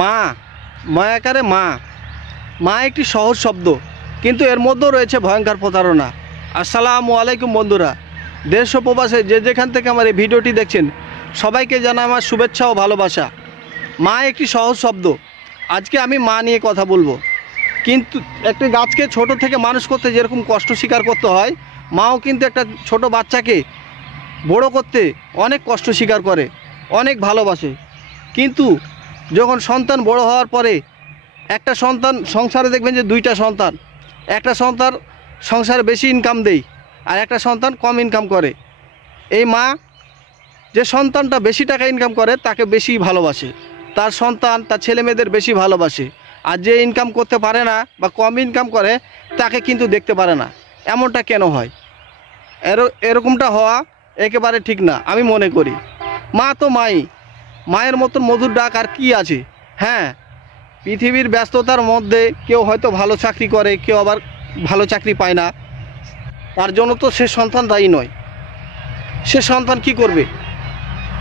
মা, মায়াকারে মা। মা একটি সহজ শব্দ, কিন্তু এর মধ্যেও রয়েছে ভয়ঙ্কর প্রতারণা। আসসালামু আলাইকুম বন্ধুরা, দেশ ও প্রবাসে যে যেখান থেকে আমার এই ভিডিওটি দেখছেন, সবাইকে জানাই আমার শুভেচ্ছা ও ভালোবাসা। মা একটি সহজ শব্দ। আজকে আমি মা নিয়ে কথা বলবো। কিন্তু একটি গাছকে ছোট থেকে মানুষ করতে যেরকম কষ্ট স্বীকার করতে হয়, মাও কিন্তু একটা ছোট বাচ্চাকে বড় করতে অনেক কষ্ট স্বীকার করে, অনেক ভালোবাসে। কিন্তু যখন সন্তান বড় হওয়ার পরে একটা সন্তান সংসারে দেখবেন যে দুইটা সন্তান, একটা সন্তান সংসারে বেশি ইনকাম দেয় আর একটা সন্তান কম ইনকাম করে। এই মা যে সন্তানটা বেশি টাকা ইনকাম করে তাকে বেশি ভালোবাসে, তার সন্তান তার ছেলে মেয়েদের বেশি ভালোবাসে। আর যে ইনকাম করতে পারে না বা কম ইনকাম করে তাকে কিন্তু দেখতে পারে না। এমনটা কেন হয়? এরকমটা হওয়া একেবারে ঠিক না আমি মনে করি। মা তো মাই, মায়ের মতন মধুর ডাক আর কি আছে? হ্যাঁ, পৃথিবীর ব্যস্ততার মধ্যে কেউ হয়তো ভালো চাকরি করে, কেউ আবার ভালো চাকরি পায় না। তার জন্য তো সে সন্তান দায়ী নয়। সে সন্তান কি করবে?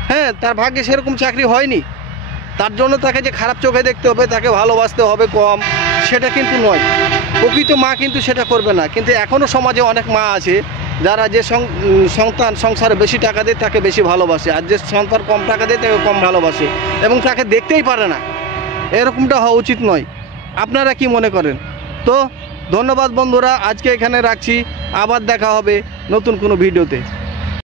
হ্যাঁ, তার ভাগ্যে সেরকম চাকরি হয়নি, তার জন্য তাকে যে খারাপ চোখে দেখতে হবে, তাকে ভালোবাসতে হবে কম, সেটা কিন্তু নয়। প্রকৃত মা কিন্তু সেটা করবে না। কিন্তু এখনও সমাজে অনেক মা আছে যারা যে সন্তান সংসারে বেশি টাকা দেয় তাকে বেশি ভালোবাসে, আর যে সন্তান কম টাকা দেয় তাকে কম ভালোবাসে এবং তাকে দেখতেই পারে না। এরকমটা হওয়া উচিত নয়। আপনারা কি মনে করেন? তো ধন্যবাদ বন্ধুরা, আজকে এখানে রাখছি। আবার দেখা হবে নতুন কোনো ভিডিওতে।